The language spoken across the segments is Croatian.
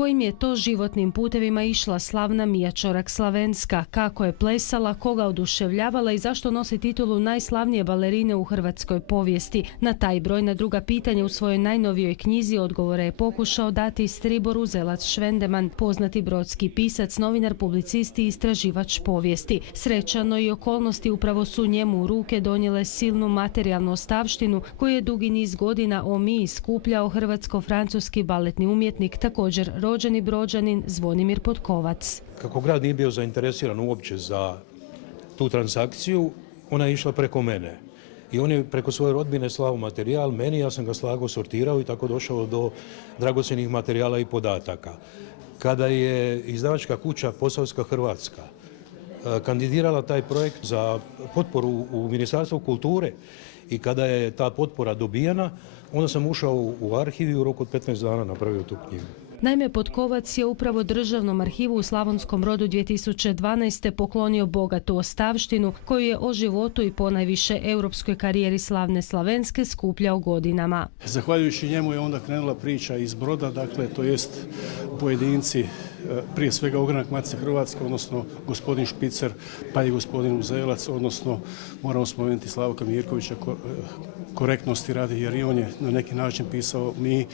Kojim je to životnim putevima išla slavna Mija Čorak-Slavenska, kako je plesala, koga oduševljavala i zašto nosi titulu najslavnije balerine u hrvatskoj povijesti. Na taj brojna druga pitanja u svojoj najnovijoj knjizi odgovore je pokušao dati Stribor Uzelac Švendeman, poznati brodski pisac, novinar, publicist i istraživač povijesti. Srećano i okolnosti upravo su njemu u ruke donijele silnu materijalnu ostavštinu koju je dugi niz godina o Miji skupljao hrvatsko-francuski baletni umjetnik, također rođeni Brođanin Zvonimir Potkovac. Kako grad nije bio zainteresiran uopće za tu transakciju, ona je išla preko mene. I on je preko svoje rodbine slao materijal meni, ja sam ga slagao, sortirao i tako došao do dragocjenih materijala i podataka. Kada je izdavačka kuća Posavska Hrvatska kandidirala taj projekt za potporu u Ministarstvu kulture i kada je ta potpora dobijena, onda sam ušao u arhiv i u roku od 15 dana napravio tu knjigu. Naime, Potkovac je upravo Državnom arhivu u Slavonskom Brodu 2012. poklonio bogatu ostavštinu koju je o životu i ponajviše europskoj karijeri slavne Slavenske skupljao godinama. Zahvaljujući njemu je onda krenula priča iz Broda, dakle, to jest pojedinci, prije svega ogranak Matice Hrvatske, odnosno gospodin Špicer, pa i gospodin Uzelac, odnosno moramo spomenuti Slavka Mirkovića, korektnosti radi, jer i on je na neki način pisao mi.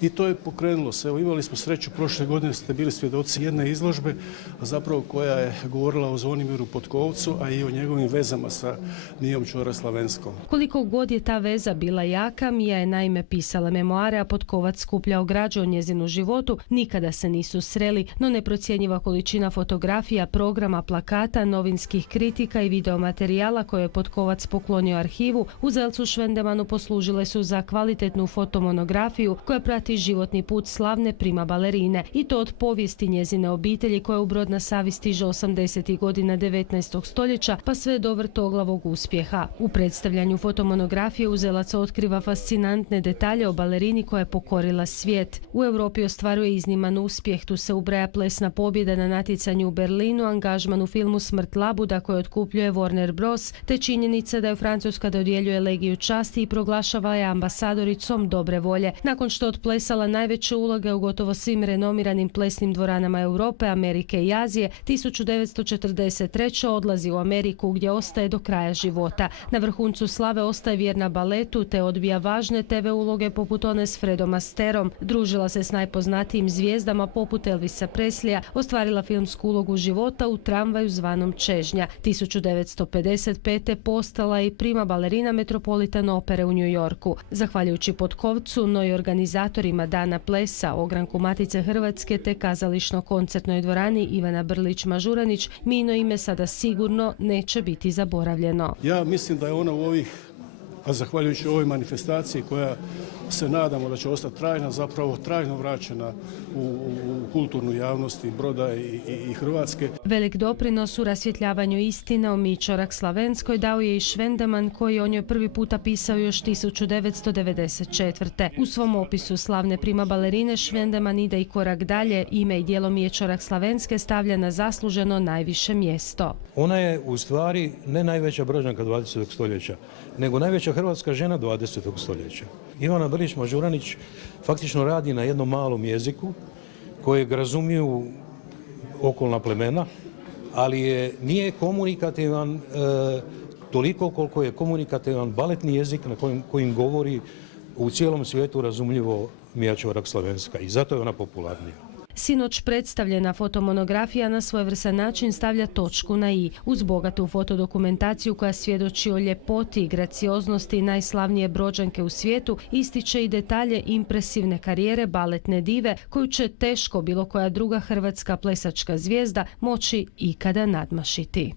I to je pokrenulo se. Evo, imali smo sreću, prošle godine ste bili svjedoci jedne izložbe, zapravo koja je govorila o Zvonimiru Potkovcu, a i o njegovim vezama sa Mijom Čorak-Slavenskom. Koliko god je ta veza bila jaka, Mija je naime pisala memoare, a Potkovac skupljao građu o njezinu životu, nikada se nisu sreli, no neprocjenjiva količina fotografija, programa, plakata, novinskih kritika i videomaterijala koje je Potkovac poklonio arhivu, Uzelcu Švendemanu poslužile su za kvalitetnu fotomonografiju koja prati životni put slavne prima balerine, i to od povijesti njezine obitelji koja u Brod na Savi stiže 80. godina 19. stoljeća pa sve do vrtoglavog uspjeha. U predstavljanju fotomonografije Uzelac otkriva fascinantne detalje o balerini koja je pokorila svijet. U Europi ostvaruje izniman uspjeh, tu se ubraja plesna pobjeda na natjecanju u Berlinu, angažman u filmu Smrt Labuda koji otkupljuje Warner Bros, te činjenica da je Francuska dodjeljuje Legiju časti i proglašava je ambasadoricom dobre volje. Nakon što otplesala najveće uloge u gotovo svim renomiranim plesnim dvoranama Europe, Amerike i Azije, 1943. odlazi u Ameriku gdje ostaje do kraja života. Na vrhuncu slave ostaje vjerna baletu te odbija važne TV uloge poput one s Fredom Asterom. Družila se s najpoznatijim zvijezdama poput Elvisa Presleya, ostvarila filmsku ulogu života u Tramvaju zvanom Čežnja. 1955. postala i prima balerina Metropolitan opere u New Yorku. Zahvaljujući Potkovcu, no i organizatorima Dana plesa, ogranku Matice Hrvatske te kazališno-koncertnoj dvorani Ivana Brlić-Mažuranić, Mijino ime sada sigurno neće biti zaboravljeno. Ja mislim da je ona u ovih, a zahvaljujući ovoj manifestaciji koja se nadamo da će ostati trajna, zapravo trajno vraćena u kulturnu javnost i Broda i Hrvatske. Velik doprinos u rasvjetljavanju istine o Miji Čorak-Slavenskoj dao je i Švendeman koji o njoj prvi puta pisao još 1994. U svom opisu slavne prima balerine Švendeman ide i korak dalje, ime i djelo Mije Čorak-Slavenske stavlja na zasluženo najviše mjesto. Ona je u stvari ne najveća Brođanka 20. stoljeća, nego najveća hrvatska žena 20. stoljeća. Ivana Brlić-Mažuranić faktično radi na jednom malom jeziku kojeg razumiju okolna plemena, ali nije komunikativan toliko koliko je komunikativan baletni jezik na kojim govori u cijelom svijetu razumljivo Mija Čorak-Slavenska i zato je ona popularnija. Sinoć predstavljena fotomonografija na svojevrstan način stavlja točku na i. Uz bogatu fotodokumentaciju koja svjedoči o ljepoti i gracioznosti najslavnije Brođanke u svijetu, ističe i detalje impresivne karijere baletne dive koju će teško bilo koja druga hrvatska plesačka zvijezda moći ikada nadmašiti.